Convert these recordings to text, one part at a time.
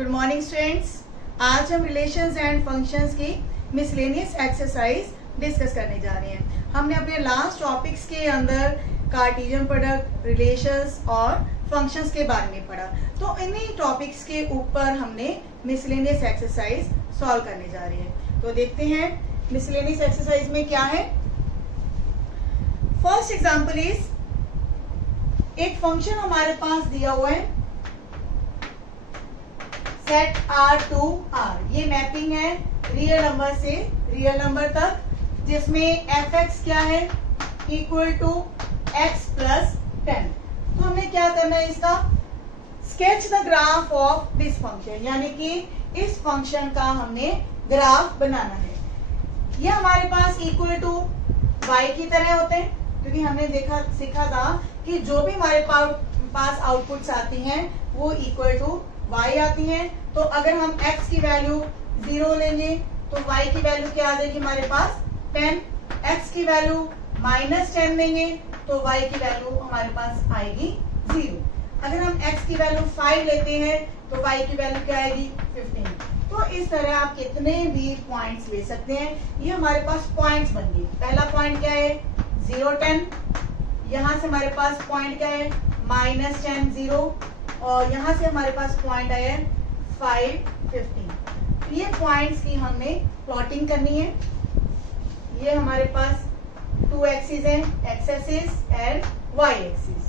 Good morning students. आज हम relations and functions की मिसलेनियस एक्सरसाइज डिस्कस करने जा रहे हैं। हमने अपने लास्ट टॉपिक्स के अंदर कार्टेशियन प्रोडक्ट, रिलेशंस और फंक्शंस के बारे में पढ़ा, तो इन्हीं टॉपिक्स के ऊपर हमने मिसलेनियस एक्सरसाइज सॉल्व करने जा रहे हैं। तो देखते हैं मिसलेनियस एक्सरसाइज में क्या है। फर्स्ट एग्जांपल इज, एक फंक्शन हमारे पास दिया हुआ है सेट R टू R। ये मैपिंग है रियल नंबर से रियल नंबर तक, जिसमें fx क्या है, इक्वल टू x प्लस 10। तो हमें क्या करना है, इसका sketch the graph of this function, यानी कि इस फंक्शन का हमने ग्राफ बनाना है। ये हमारे पास इक्वल टू y की तरह होते हैं, क्योंकि हमने सीखा था कि जो भी हमारे पास आउटपुट्स आती हैं वो इक्वल टू y आती हैं। तो अगर हम x की वैल्यू 0 लेंगे तो y की वैल्यू क्या आ जाएगी हमारे पास 10। x की वैल्यू -10 लेंगे तो y की वैल्यू हमारे पास आएगी 0। अगर हम x की वैल्यू 5 लेते हैं तो y की वैल्यू क्या आएगी 15। तो इस तरह आप कितने भी पॉइंट्स ले सकते हैं। ये हमारे पास पॉइंट्स बन गए। पहला पॉइंट क्या है 0 10, यहाँ से हमारे पास पॉइंट क्या है -10 0, और यहाँ से हमारे पास पॉइंट आया है 5 15। ये पॉइंट्स की हमने प्लॉटिंग करनी है। ये हमारे पास 2 एक्सिस है, x axis and y axis.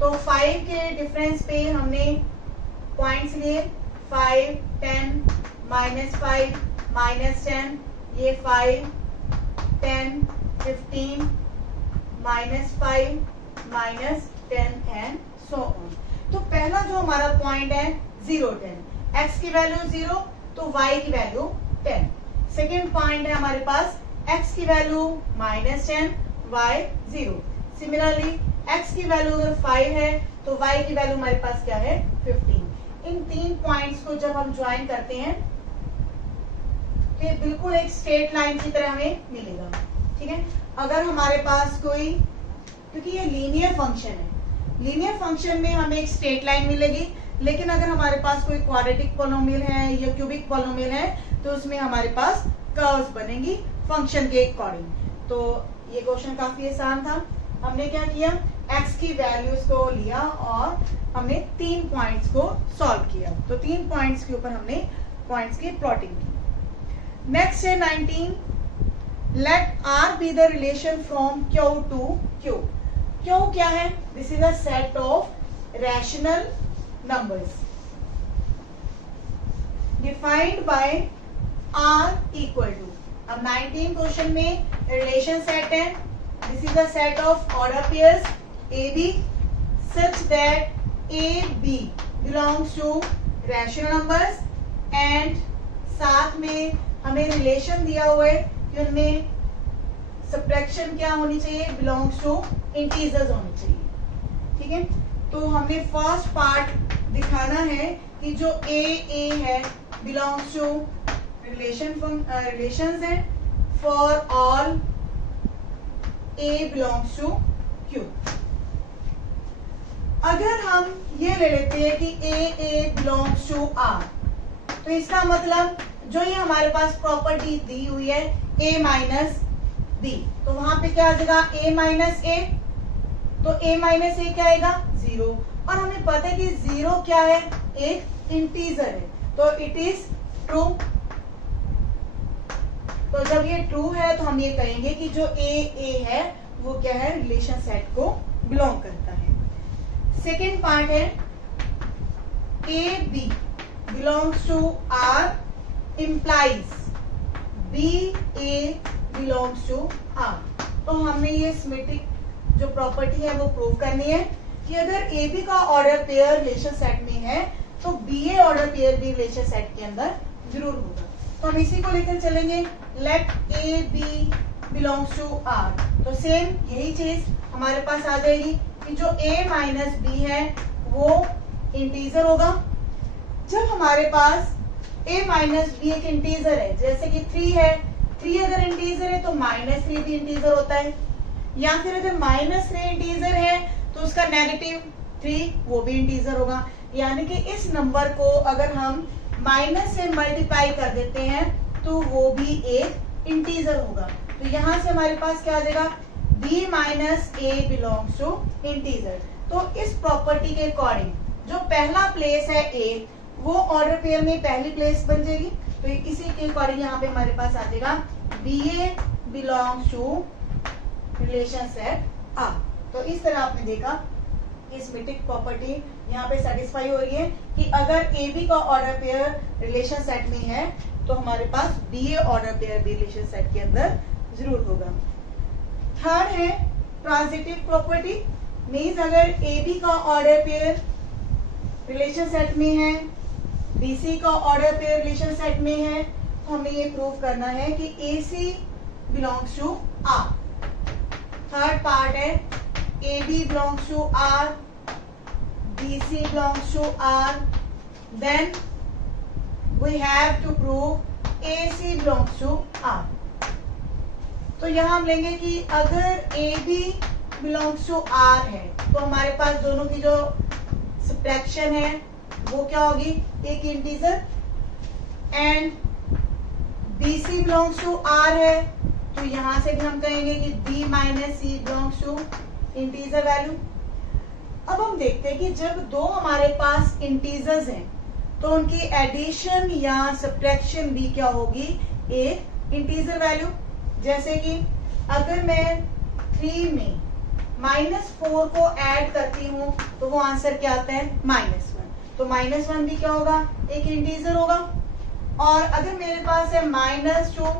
तो 5 के डिफरेंस पे हमने पॉइंट्स लिए 5 10 -5 -10, ये 5 10 15 -5 -10 एंड सो ऑन। तो पहला जो हमारा पॉइंट है 0 10, x की वैल्यू 0 तो y की वैल्यू 10। सेकेंड पॉइंट है हमारे पास x की वैल्यू -10 y 0। सिमिलरली x की वैल्यू अगर 5 है तो y की वैल्यू हमारे पास क्या है 15। इन 3 पॉइंट्स को जब हम ज्वाइन करते हैं तो बिल्कुल एक स्ट्रेट लाइन की तरह हमें मिलेगा। ठीक है, अगर हमारे पास कोई, क्योंकि ये लीनियर फंक्शन है, लीनियर फंक्शन में हमें एक स्ट्रेट लाइन मिलेगी, लेकिन अगर हमारे पास कोई क्वाड्रेटिक पॉलिनोमियल है या क्यूबिक पॉलिनोमियल है तो उसमें हमारे पास कर्व्स बनेंगी फंक्शन के अकॉर्डिंग। तो ये क्वेश्चन काफी आसान था। हमने क्या किया, x की वैल्यूज को लिया और हमने 3 पॉइंट्स को सॉल्व किया। तो 3 पॉइंट्स के ऊपर हमने पॉइंट्स की प्लॉटिंग की। नेक्स्ट है 19, let R be the relation from Q to Q। Q क्या है, this is a set of rational numbers defined by R equal to. अब 19 क्वेश्चन में रिलेशन सेट है, this is a set of order pairs AB such that AB belongs to rational numbers, and साथ में हमें relation दिया हुआ है कि उनमें सब्ट्रैक्शन क्या होनी चाहिए, बिलोंग्स टू इंटीजर्स होनी चाहिए। ठीक है, तो हमने फर्स्ट पार्ट दिखाना है कि जो A है बिलोंग्स टू रिलेशंस है for all A belongs to Q। अगर हम ये ले लेते हैं कि A बिलोंग्स टू R, तो इसका मतलब जो ये हमारे पास प्रॉपर्टी दी हुई है A माइनस B, तो वहां पे क्या आ जाएगा A माइनस A, तो A माइनस A क्या आएगा 0। और हमें पता है कि 0 क्या है, एक इंटीजर है, तो इट इज ट्रू। तो जब ये ट्रू है तो हम ये कहेंगे कि जो A है वो क्या है, रिलेशन सेट को बिलोंग करता है। सेकेंड पार्ट है AB belongs to R implies BA belongs to R। तो हमने ये सिमेट्रिक जो प्रॉपर्टी है वो प्रूव करनी है कि अगर AB का ऑर्डर पेयर रिलेशन सेट में है तो BA ऑर्डर पेयर भी रिलेशन सेट के अंदर जरूर होगा। तो हम इसी को लेकर चलेंगे, let AB belongs to R। तो सेम यही चीज हमारे पास आ जाएगी कि जो A माइनस B है वो इंटीजर होगा। जब हमारे पास A माइनस B एक इंटीजर है, जैसे कि 3 है, 3 अगर इंटीजर है तो -3 भी इंटीजर होता है, या फिर अगर -3 इंटीजर है तो उसका -3 वो भी इंटीजर होगा। यानी कि इस नंबर को अगर हम माइनस से मल्टीप्लाई कर देते हैं तो वो भी एक इंटीजर होगा। तो यहां से हमारे पास क्या आ जाएगा, b minus a belongs to integer. तो इस प्रॉपर्टी के अकॉर्डिंग जो पहला प्लेस है a, वो ऑर्डर पेयर में पहली प्लेस बन जाएगी। तो इसी के अकॉर्डिंग यहाँ पे हमारे पास आ जाएगा ba belongs to relation set R। तो इस तरह आपने देखा इस मीटिंग प्रॉपर्टी यहाँ पे सेटिस्फाई हो रही है कि अगर ए बी का ऑर्डर पेयर रिलेशन सेट में है तो हमारे पास बी ए ऑर्डर पेयर भी रिलेशन सेट के अंदर जरूर होगा। थर्ड है ट्रांजिटिव प्रॉपर्टी, मीन्स अगर ए बी का ऑर्डर पेयर रिलेशन सेट में है, बी सी का ऑर्डर पेयर रिलेशन सेट में है, तो हमें ये प्रूव करना है कि A C belongs to R. Third part है AB belongs to R, BC belongs to R, then we have to prove AC belongs to R। तो यहाँ हम लेंगे कि अगर AB belongs to R है तो हमारे पास दोनों की जो सब्ट्रैक्शन है वो क्या होगी, एक integer, and BC belongs to R है तो यहाँ से भी हम कहेंगे कि B minus C belongs to integer value. अब हम देखते हैं कि जब दो हमारे पास इंटीजर्स हैं तो उनकी एडिशन या सब्ट्रैक्शन भी क्या होगी, एक इंटीजर वैल्यू। जैसे कि अगर मैं 3 में -4 को ऐड करती हूँ तो वो आंसर क्या आता है, -1। तो -1 भी क्या होगा, एक इंटीजर होगा। और अगर मेरे पास है -2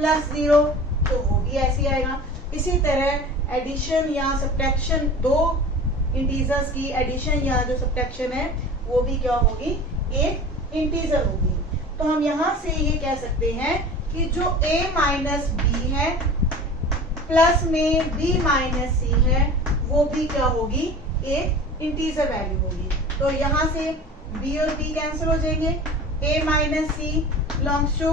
+ 0 तो वो भी ऐसे आएगा। इसी तरह एडिशन या सब्ट्रैक्शन, दो इंटीजर्स की एडिशन या जो सब्ट्रैक्शन है वो भी क्या होगी, एक इंटीजर होगी। तो हम यहां से ये कह सकते हैं कि जो a माइनस बी है प्लस में b माइनस सी है वो भी क्या होगी, एक इंटीजर वैल्यू होगी। तो यहां से b और b कैंसिल हो जाएंगे, a minus c belongs to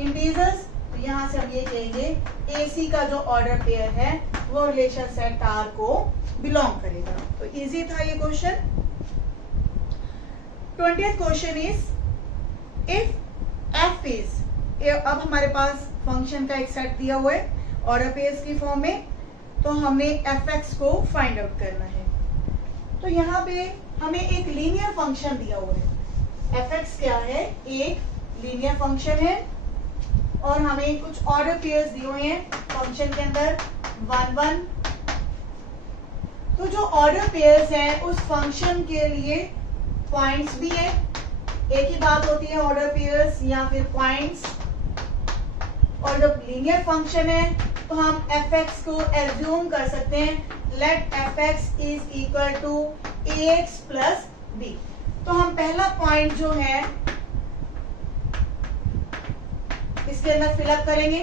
integers. तो यहां से हम ये कहेंगे AC का जो ऑर्डर पेयर है वो रिलेशन सेट R को बिलोंग करेगा। तो इजी था ये question. 20th question is if f is, अब हमारे पास फंक्शन का एक सेट दिया हुआ है ऑर्डर पेयर्स की फॉर्म में, तो हमें fx को फाइंड आउट करना है। तो यहाँ पे हमें एक लीनियर फंक्शन दिया हुआ है। fx क्या है, एक लीनियर फंक्शन है और हमें कुछ ऑर्डर पेयर्स दिए हुए हैं फंक्शन के अंदर 1 1। तो जो ऑर्डर पेयर्स हैं उस फंक्शन के लिए पॉइंट्स भी है। एक ही बात होती है ऑर्डर पेयर्स या फिर पॉइंट्स। और जब लीनियर फंक्शन है तो हम fx को एज्यूम कर सकते हैं let fx is equal to ax plus b। तो हम पहला पॉइंट जो है इसके अंदर फिलअप करेंगे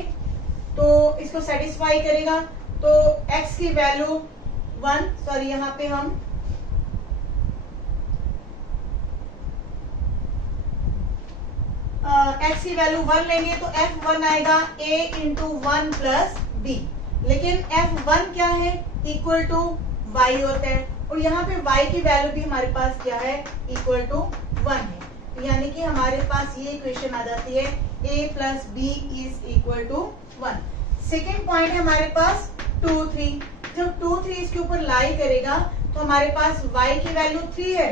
तो इसको सेटिस्फाई करेगा। तो x की वैल्यू 1, सॉरी यहाँ पे हम x की वैल्यू 1 लेंगे तो f1 आएगा a इंटू 1 प्लस b। लेकिन f1 क्या है, इक्वल टू y होता है और यहाँ पे y की वैल्यू भी हमारे पास क्या है, इक्वल टू 1 है। यानी कि हमारे पास ये इक्वेशन आ जाती है a plus b is equal to 1। Second point है हमारे पास 2 3। जब 2 3 इसके ऊपर लाई करेगा तो हमारे पास y की वैल्यू 3 है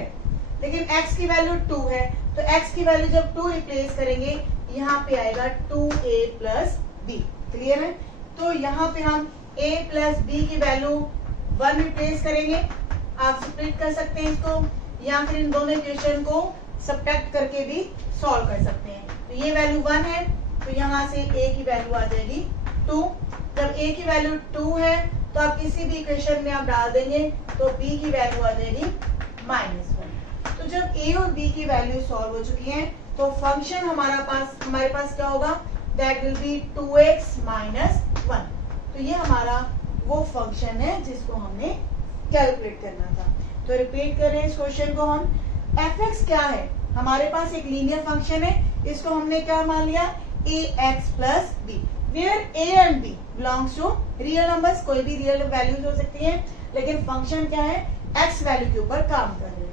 लेकिन x की वैल्यू 2 है। तो x की वैल्यू जब 2 रिप्लेस करेंगे यहाँ पे आएगा 2a प्लस b। क्लियर है। तो यहाँ पे हम a प्लस b की वैल्यू 1 रिप्लेस करेंगे। आप स्प्लिट कर सकते हैं इसको या फिर इन दोनों इक्वेशन को सब्ट्रैक्ट करके भी सॉल्व कर सकते हैं। तो ये वैल्यू 1 है तो यहाँ से a की वैल्यू आ जाएगी 2। जब a की वैल्यू 2 है तो आप किसी भी इक्वेशन में आप डाल देंगे तो b की वैल्यू आ जाएगी -1। तो जब a और b की वैल्यू सॉल्व हो चुकी है तो फंक्शन हमारे पास क्या होगा, that will be 2x minus 1। तो ये हमारा वो फंक्शन है जिसको हमने कैलकुलेट करना था। तो रिपीट कर रहे हैं इस क्वेश्चन को हम। fx क्या है, हमारे पास एक लीनियर फंक्शन है, इसको हमने क्या मान लिया, ax plus b, where a and b belongs to real numbers. कोई भी रियल वैल्यूज हो सकती है लेकिन फंक्शन क्या है, x वैल्यू के ऊपर काम कर रहे हैं।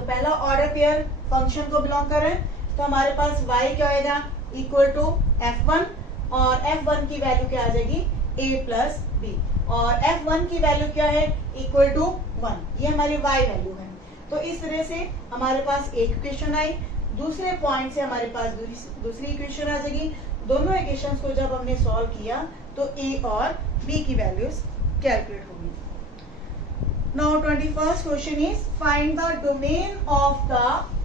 तो पहला ऑर्डर पेयर फंक्शन को बिलोंग कर रहे हैं, तो हमारे पास y क्या आएगा इक्वल टू f1 और f1 की वैल्यू क्या आ जाएगी a प्लस बी और f1 की वैल्यू क्या है इक्वल टू 1, ये हमारी y वैल्यू है। तो इस तरह से हमारे पास एक इक्वेशन आई, दूसरे पॉइंट से हमारे पास दूसरी इक्वेशन आ जाएगी। दोनों इक्वेशंस को जब हमने सॉल्व किया तो a और b की वैल्यूज कैलकुलेट होगी। Now 21st question is find the domain of the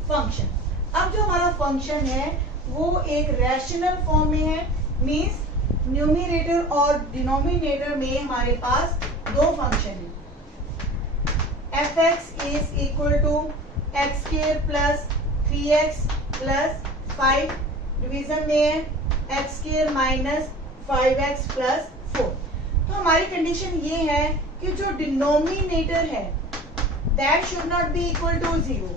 function. अब जो हमारा फंक्शन है वो एक रैशनल फॉर्म में है, मींस न्यूमरेटर और डिनोमिनेटर में हमारे पास दो फंक्शन है। fx is equal to x square plus 3x plus 5, division में है x square minus 5x plus 4। तो हमारी कंडीशन ये है कि जो डिनोमिनेटर है that should not be equal to 0।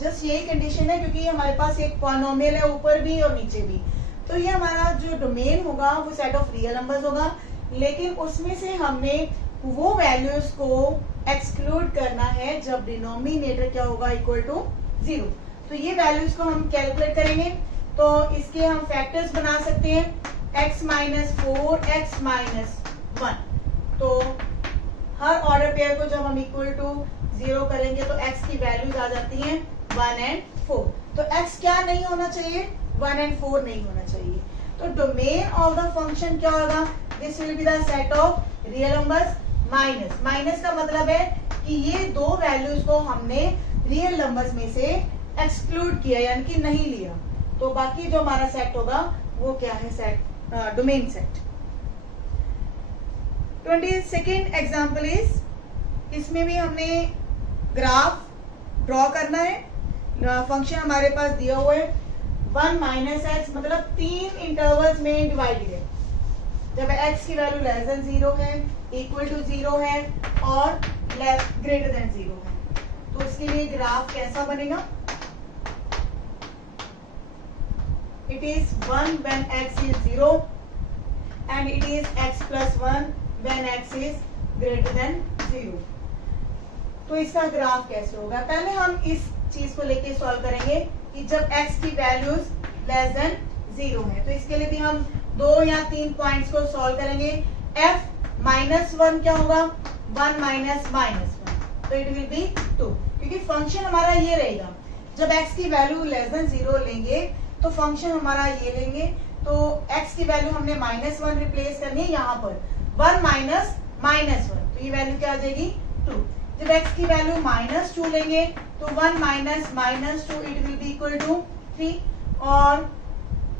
Just यही कंडीशन है क्योंकि हमारे पास एक पॉलिनोमियल है ऊपर भी और नीचे भी। तो ये हमारा जो डोमेन होगा वो सेट ऑफ रियल नंबर्स होगा, लेकिन उसमें से हमने वो वैल्यूज को एक्सक्लूड करना है जब डिनोमिनेटर क्या होगा इक्वल टू 0। तो ये वैल्यूज को हम कैलकुलेट करेंगे। तो इसके हम फैक्टर्स बना सकते हैं x माइनस 4 x माइनस 1। तो हर ऑर्डर पेयर को जब हम इक्वल टू 0 करेंगे तो x की वैल्यूज आ जाती हैं 1 एंड 4। तो x क्या नहीं होना चाहिए 1 एंड 4 नहीं होना चाहिए। तो डोमेन ऑफ द फंक्शन क्या होगा, this will be the set of real numbers minus. Minus का मतलब है कि ये दो वैल्यूज को हमने रियल नंबर्स में से एक्सक्लूड किया यानी कि नहीं लिया। तो बाकी जो हमारा सेट होगा वो क्या है set domain set. 22nd example is, इसमें भी हमने ग्राफ ड्रॉ करना है। फंक्शन हमारे पास दिया हुआ है 1 माइनस एक्स, मतलब 3 इंटरवल्स में डिवाइडेड है। जब x की वैल्यू लेस देन 0 है, इक्वल टू 0 है और ग्रेटर देन 0 है। तो इसके लिए ग्राफ कैसा बनेगा, it is 1 when x is 0 and it is x plus 1 when x is greater than 0। तो इसका ग्राफ कैसे होगा, पहले हम इस चीज को लेके सॉल्व करेंगे कि जब x की वैल्यूज लेस देन 0 है। तो इसके लिए भी हम 2 या 3 पॉइंट्स को सॉल्व करेंगे। f माइनस 1 क्या होगा 1 माइनस माइनस 1, तो इट विल बी 2, क्योंकि फंक्शन हमारा ये रहेगा। जब x की वैल्यू लेस देन 0 लेंगे तो फंक्शन हमारा ये लेंगे, तो x की वैल्यू हमने -1 रिप्लेस करनी है यहाँ पर 1 माइनस माइनस 1, तो ये वैल्यू क्या आ जाएगी 2। जब x की वैल्यू -2 लेंगे तो 1 minus minus 2 it will be equal to 3। और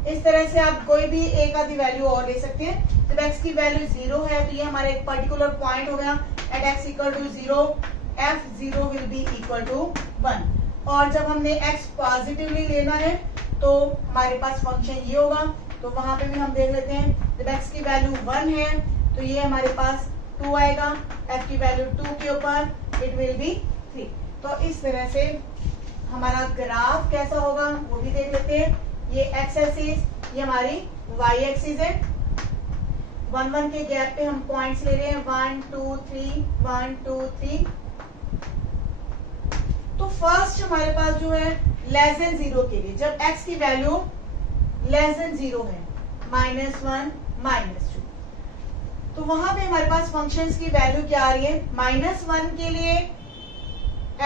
इस तरह से आप कोई भी एक आधी वैल्यू और ले सकते हैं। जब x की वैल्यू 0 है तो ये हमारा एक पर्टिकुलर पॉइंट हो गया at x equal to 0, f0 will be equal to 1। और जब हमने x पॉजिटिवली लेना है तो हमारे पास फंक्शन ये होगा। तो वहां पे भी हम देख लेते हैं, जब x की वैल्यू 1 है तो ये हमारे पास 2 आएगा, f की वैल्यू 2 के ऊपर इट विल बी 3। तो इस तरह से हमारा ग्राफ कैसा होगा वो भी देख लेते हैं। ये x एक्सिस, ये हमारी y एक्सिस है। 1 1 के गैप पे हम पॉइंट्स ले रहे हैं 1 2 3 1 2 3। तो फर्स्ट हमारे पास जो है लेस देन 0 के लिए, जब x की वैल्यू लेस देन 0 है -1 -2, तो वहां पे हमारे पास फंक्शंस की वैल्यू क्या आ रही है, -1 के लिए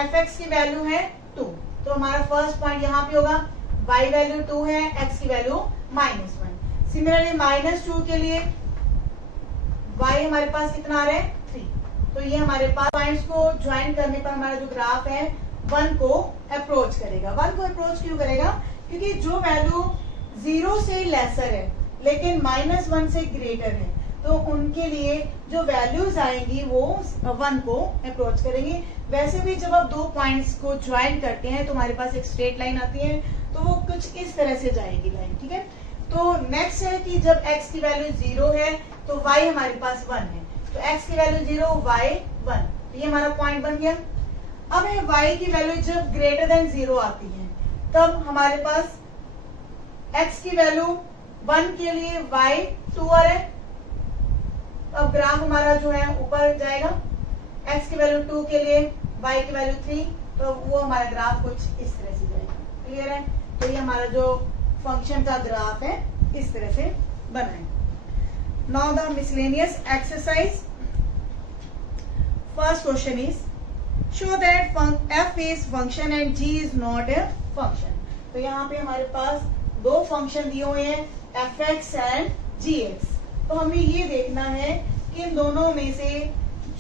fx की वैल्यू है 2, तो हमारा फर्स्ट पॉइंट यहाँ पे होगा y वैल्यू 2 है, x की वैल्यू -1। सिमिलरली -2 के लिए y हमारे पास कितना आ रहा है 3। तो ये हमारे पास पॉइंट्स को ज्वाइन करने पर हमारा जो ग्राफ है 1 को अप्रोच करेगा। 1 को अप्रोच क्यों करेगा, क्योंकि जो वैल्यू 0 से लेसर है लेकिन -1 से ग्रेटर है, तो उनके लिए जो वैल्यूज आएंगी वो 1 को अप्रोच करेंगे। वैसे भी जब आप दो पॉइंट्स को ज्वाइन करते हैं तो हमारे पास एक स्ट्रेट लाइन आती है, तो वो कुछ इस तरह से जाएगी लाइन, ठीक है। तो नेक्स्ट है कि जब x की वैल्यू 0 है तो y हमारे पास 1 है, तो x की वैल्यू 0 y 1, तो ये हमारा पॉइंट बन गया। अब है y की वैल्यू जब ग्रेटर देन 0 आती है तब हमारे पास x की वैल्यू 1 के लिए y 2 आ रहा है। अब ग्राफ हमारा जो है ऊपर जाएगा, x की वैल्यू 2 के लिए y की वैल्यू 3, तो वो हमारा ग्राफ कुछ इस तरह से जाएगा। क्लियर है? तो ये हमारा जो फंक्शन का ग्राफ है इस तरह से बना है। Now the miscellaneous exercise. First question is show that f is function and g is not a function. तो यहाँ पे हमारे पास दो फंक्शन दिए हुए हैं fx एंड gx। तो हमें ये देखना है कि इन दोनों में से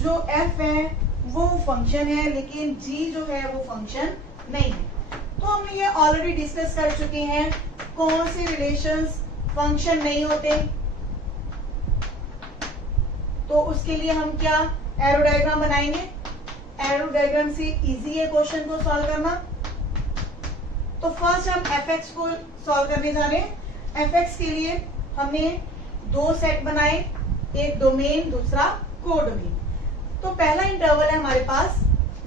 जो f है वो फंक्शन है लेकिन g जो है वो फंक्शन नहीं है। तो हम ये ऑलरेडी डिस्कस कर चुके हैं कौन से रिलेशंस फंक्शन नहीं होते। तो उसके लिए हम क्या एरो डायग्राम बनाएंगे। एरो डायग्राम से इजी है क्वेश्चन को सॉल्व करना। तो फर्स्ट हम fx को सॉल्व करने जा रहे हैं। fx के लिए हमने दो सेट बनाए, एक डोमेन दूसरा कोडोमेन। तो पहला इंटरवल है हमारे पास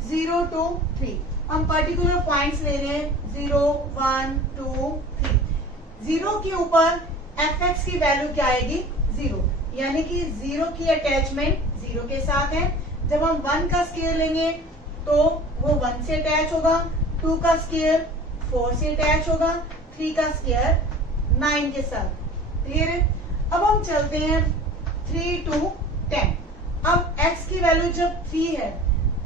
0 to 3। हम पर्टिकुलर पॉइंट्स ले रहे हैं 0 1 2 3। 0 के ऊपर fx की वैल्यू क्या आएगी 0, यानी कि 0 की अटैचमेंट 0 के साथ है। जब हम 1 का स्केयर लेंगे तो वो 1 से अटैच होगा, 2 का स्केयर 4 से अटैच होगा, 3 का स्केयर 9 के साथ। क्लियर है? अब हम चलते हैं 3 to 10। अब x की वैल्यू जब 3 है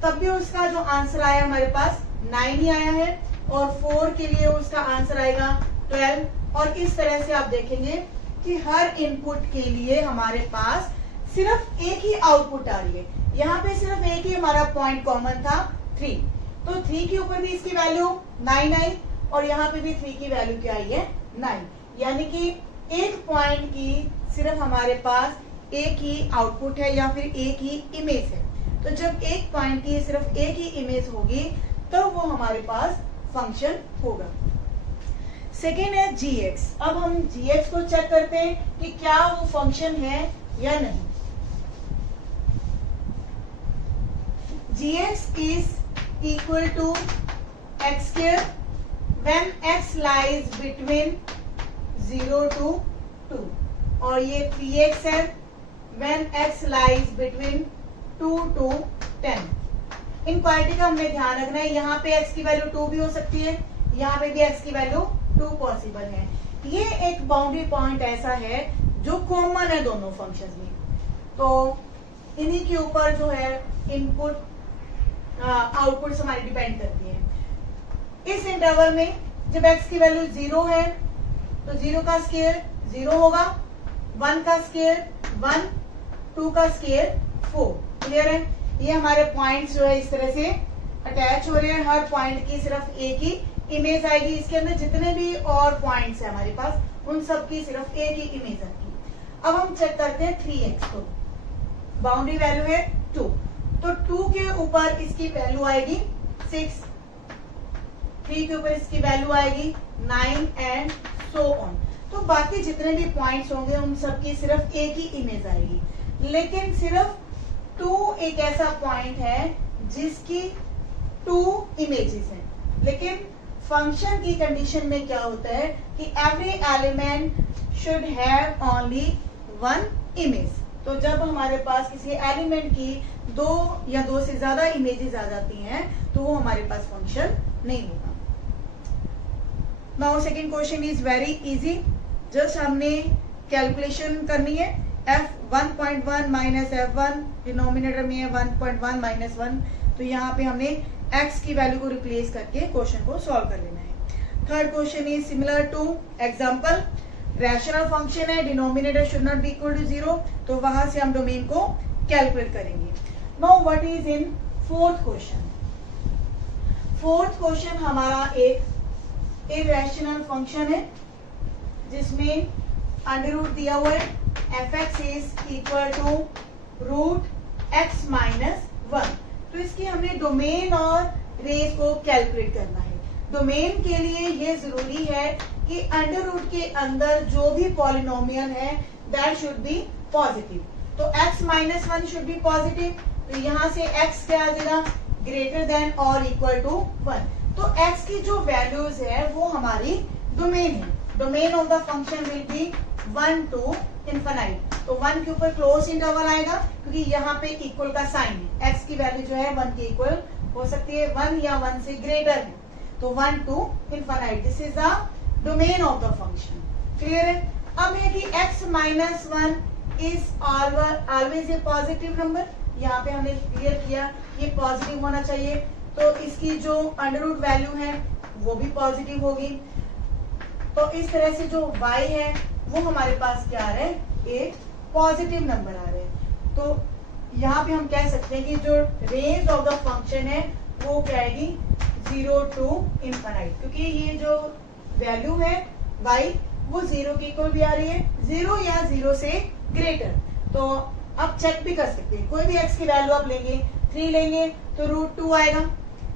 तब भी उसका जो आंसर आया हमारे पास 9 ही आया है, और 4 के लिए उसका आंसर आएगा 12। और इस तरह से आप देखेंगे कि हर इनपुट के लिए हमारे पास सिर्फ एक ही आउटपुट आ रही है। यहाँ पे सिर्फ एक ही हमारा पॉइंट कॉमन था 3। तो 3 के ऊपर भी इसकी वैल्यू 9 आई और यहाँ पे भी 3 की वैल्यू क्या आई है 9। यानी कि एक पॉइंट की सिर्फ हमारे पास एक ही आउटपुट है या फिर एक ही इमेज है। तो जब एक पॉइंट की सिर्फ एक ही इमेज होगी तो वो हमारे पास फंक्शन होगा। सेकेंड है gx। अब हम gx को चेक करते हैं कि क्या वो फंक्शन है या नहीं। gx is equal to x square when x lies between 0 to 2, और ये 3x है when x lies between 2 to 10। In quality का हमें ध्यान रखना है। यहाँ पे x की वैल्यू 2 भी हो सकती है, यहाँ पे भी x की वैल्यू 2 पॉसिबल है। ये एक बाउंड्री पॉइंट ऐसा है जो कॉमन है दोनों फंक्शंस में। तो इन्हीं के ऊपर जो है इनपुट आउटपुट हमारी डिपेंड करती है। इस इंटरवल में जब x की वैल्यू 0 है तो 0 का स्केयर 0 होगा, 1 का स्केयर 1, 2 का स्केयर 4। क्लियर है? ये हमारे पॉइंट्स जो है इस तरह से अटैच हो रहे हैं। हर पॉइंट की सिर्फ एक ही इमेज आएगी। इसके अंदर जितने भी और पॉइंट्स है हमारे पास उन सब की सिर्फ एक ही इमेज आएगी। अब हम चेक करते हैं 3x को। बाउंड्री वैल्यू है 2, तो 2 के ऊपर इसकी वैल्यू आएगी 6, 3 के ऊपर इसकी वैल्यू आएगी 9 एंड सो ऑन। तो बाकी जितने भी पॉइंट्स होंगे उन सब की सिर्फ एक ही इमेज आएगी। लेकिन सिर्फ 2 एक ऐसा पॉइंट है जिसकी 2 इमेजेस हैं। लेकिन फंक्शन की कंडीशन में क्या होता है कि every element should have only 1 image. तो जब हमारे पास किसी एलिमेंट की 2 या 2 से ज्यादा इमेजेस आ जाती हैं तो वो हमारे पास फंक्शन नहीं होगा। Now second question is very easy. Just हमने कैलकुलेशन करनी है। f1.1 माइनस f1 डिनोमिनेटर में है 1.1 माइनस 1। तो यहाँ पे हमने x की वैल्यू को रिप्लेस करके क्वेश्चन को सॉल्व कर लेना है। Third question is similar to example. Rational function है, denominator should not be equal to 0, तो वहां से हम डोमेन को कैलकुलेट करेंगे। Now what is in fourth question. Fourth question हमारा एक इरेशनल फंक्शन है जिसमें अंडर रूट दिया हुआ है। fx is equal to root x minus 1। तो इसकी हमने डोमेन और रेंज को कैलकुलेट करना है। डोमेन के लिए ये जरूरी है कि अंडर रूट के अंदर जो भी पॉलिनोमियल है दैट शुड बी पॉजिटिव। तो x minus 1 should be positive. तो यहाँ से x क्या आ जाएगा ग्रेटर देन और इक्वल टू 1। तो x की जो वैल्यूज है वो हमारी डोमेन है। Domain of the function will be 1 to infinite. तो 1 के ऊपर क्लोज इंटरवल आएगा क्योंकि यहाँ पे इक्वल का साइन है। x की वैल्यू जो है 1 के इक्वल हो सकती है 1 या 1 से ग्रेटर है, तो 1 to infinite, this is the domain of the function. Clear है? अब है कि x minus 1 is always a positive number, यहाँ पे हमने क्लियर किया ये पॉजिटिव होना चाहिए, तो इसकी जो अंडर रूट वैल्यू है वो भी पॉजिटिव होगी। तो इस तरह से जो y है वो हमारे पास क्या आ रहा है, एक पॉजिटिव नंबर आ रहा है। तो यहाँ पे हम कह सकते हैं कि जो रेंज ऑफ द फंक्शन है वो क्या आएगी, 0 to infinite, क्योंकि ये जो वैल्यू है y वो 0 के इक्वल भी आ रही है, 0 या 0 से ग्रेटर। तो अब चेक भी कर सकते हैं, कोई भी x की वैल्यू आप लेंगे, 3 लेंगे तो √2 आएगा।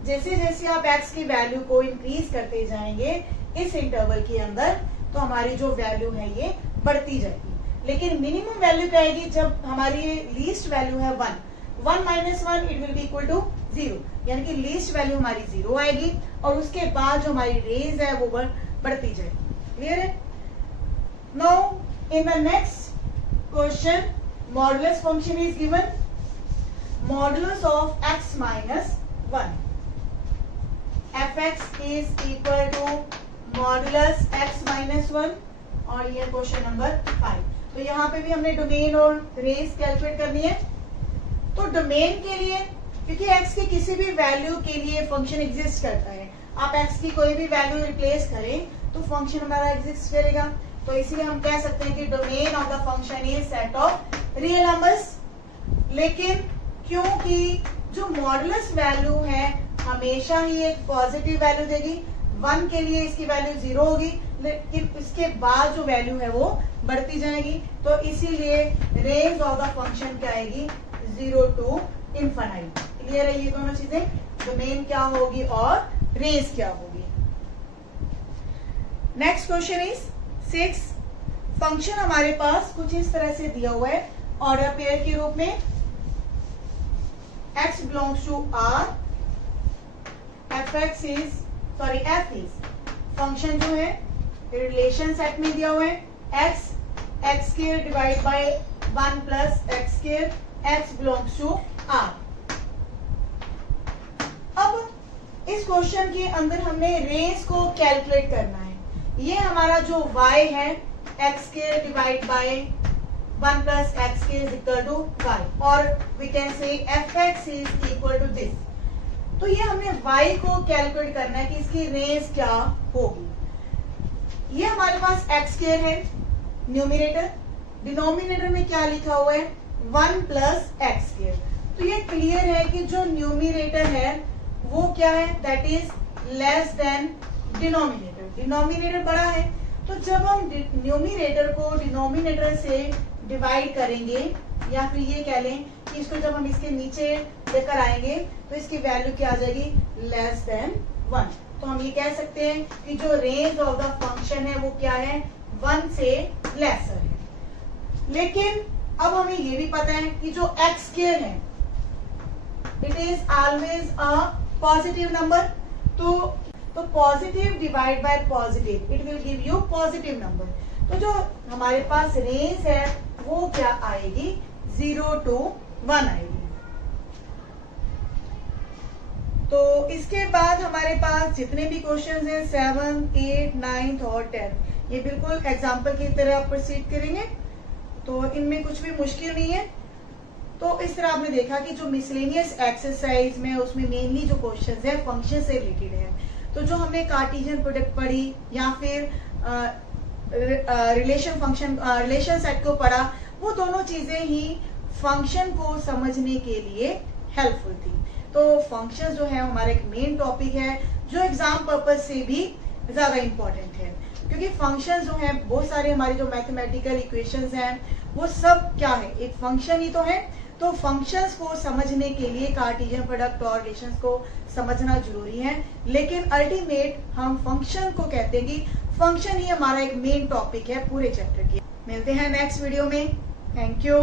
जैसे जैसे आप x की वैल्यू को इंक्रीज करते जाएंगे इस इंटरवल के अंदर, तो हमारी जो वैल्यू है ये बढ़ती जाएगी। लेकिन मिनिमम वैल्यू क्या आएगी, जब हमारी लीस्ट वैल्यू है 1 minus 1 it will be equal to 0, यानी कि लीस्ट वैल्यू हमारी 0 आएगी और उसके बाद जो हमारी रेंज है वो बढ़ती जाएगी। क्लियर है? Now in the next question modulus function is given, modulus of x minus 1, fx is equal to modulus x minus 1, और ये क्वेश्चन नंबर 5। तो यहाँ पे भी हमने डोमेन और रेंज कैलकुलेट करनी है। तो डोमेन के लिए, क्योंकि x की किसी भी वैल्यू के लिए फंक्शन एग्जिस्ट करता है, आप x की कोई भी वैल्यू रिप्लेस करें तो फंक्शन हमारा एग्जिस्ट करेगा। तो इसीलिए हम कह सकते हैं कि domain of the function is set of real numbers. लेकिन क्योंकि जो मॉडुलस वैल्यू है हमेशा ही एक पॉजिटिव वैल्यू देगी, 1 के लिए इसकी वैल्यू 0 होगी, लेकिन इसके बाद जो वैल्यू है वो बढ़ती जाएगी। तो इसीलिए रेंज ऑफ द फंक्शन क्या आएगी, 0 to infinite। क्लियर है? ये दोनों चीजें, डोमेन क्या होगी और रेंज क्या होगी। Next question is 6। फंक्शन हमारे पास कुछ इस तरह से दिया हुआ है ऑर्डर पेयर के रूप में, x belongs to r, f is function जो है रिलेशन सेट में दिया हुआ है, x square divide by 1 plus x square, x belongs to r। अब इस क्वेश्चन के अंदर हमने रेंज को कैलकुलेट करना है। ये हमारा जो y है x square divide by 1 plus x square equal to y, और we can say fx is equal to this. तो ये हमने y को कैलकुलेट करना है कि इसकी रेंज क्या होगी। ये हमारे पास x स्क्वायर है न्यूमरेटर, डिनोमिनेटर में क्या लिखा हुआ है, 1 प्लस x स्क्वायर। तो ये क्लियर है कि जो न्यूमरेटर है वो क्या है, that is less than denominator. Denominator बड़ा है, तो जब हम न्यूमरेटर को डिनोमिनेटर से डिवाइड करेंगे, या फिर ये कह लें कि इसको जब हम इसके नीचे लेकर आएंगे तो इसकी वैल्यू क्या आ जाएगी, लेस देन 1। तो हम ये कह सकते हैं कि जो रेंज ऑफ द फंक्शन है वो क्या है, 1 से लेसर है। लेकिन अब हमें ये भी पता है कि जो x स्क्वायर है it is always a positive number. तो positive divide by positive it will give you positive number. तो जो हमारे पास रेंज है वो क्या आएगी, 0 to 1 आएगी। तो इसके बाद हमारे पास जितने भी क्वेश्चंस हैं 7, 8, 9 और 10, ये बिल्कुल एग्जाम्पल की तरह प्रोसीड करेंगे, तो इनमें कुछ भी मुश्किल नहीं है। तो इस तरह आपने देखा कि जो मिसलेनियस एक्सरसाइज में उसमें मेनली जो क्वेश्चंस है फंक्शन से रिलेटेड है। तो जो हमने कार्टेशियन प्रोडक्ट पढ़ी या फिर रिलेशन सेट को पढ़ा, वो दोनों चीजें ही फंक्शन को समझने के लिए हेल्पफुल थी। तो फंक्शन जो है हमारा एक मेन टॉपिक है जो एग्जाम पर्पज से भी ज्यादा इंपॉर्टेंट है, क्योंकि फंक्शन जो है बहुत सारे हमारे जो मैथमेटिकल इक्वेशंस हैं वो सब क्या है, एक फंक्शन ही तो है। तो फंक्शंस को समझने के लिए कार्टेशियन प्रोडक्ट और रिलेशंस को समझना जरूरी है, लेकिन अल्टीमेट हम फंक्शन को कहते हैं कि फंक्शन ही हमारा एक मेन टॉपिक है पूरे चैप्टर के। मिलते हैं नेक्स्ट वीडियो में। Thank you.